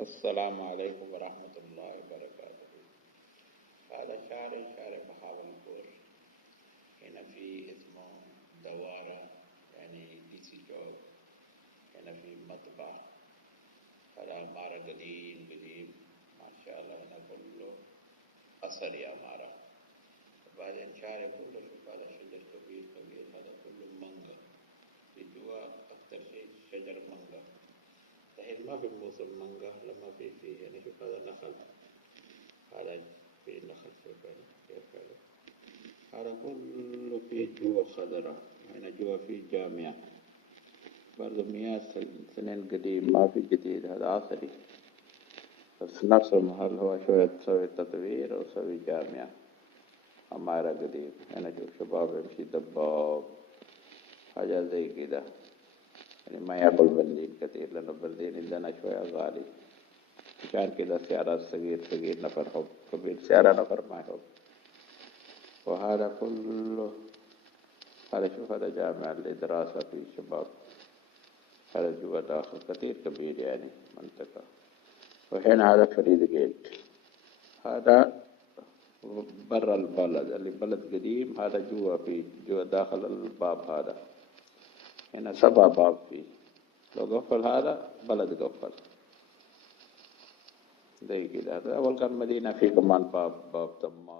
السلام عليكم ورحمة الله وبركاته. هذا شارع بهاولپور. هنا في اسمه دوارة، يعني دي سي جوب. هنا في مطبع. هذا عمارة قديم ما شاء الله، هنا كله أثر يا عمارة. وبعدين شارع كله شوف هذا شجر كبير، هذا كله مانجا. في جوا أكثر شيء شجر مانجا. الحين ما في موسم مانجا، لما في يعني شوف هذا نخل، هذا في نخل، شوف هذا كيف هذا كله في جوا خضرة. هنا جوا في جامعة برضه، مئات سنين قديم، ما في جديد، هذا عصري بس نفس المحل هو شوية تسوي تطوير وسوي جامعة عمارة قديم. هنا جو شباب يمشي دباب حاجة زي كده، يعني ما ياكل بنزين كثير لأنه البنزين عندنا شوية غالي، عشان كده سعرها صغير نفر حب، كبير سعرها نفر ما يحب. وهذا كله هذا شوف هذا جامع لدراسة في شباب، هذا جوا داخل كثير كبير يعني منطقة. وهنا هذا فريد جيت، هذا برا البلد اللي بلد قديم، هذا جوا داخل الباب. هذا هنا 7 باب فيه، لو قفل هذا بلد قفل زي كده. هذا أول كان مدينة، في كمان باب دمار.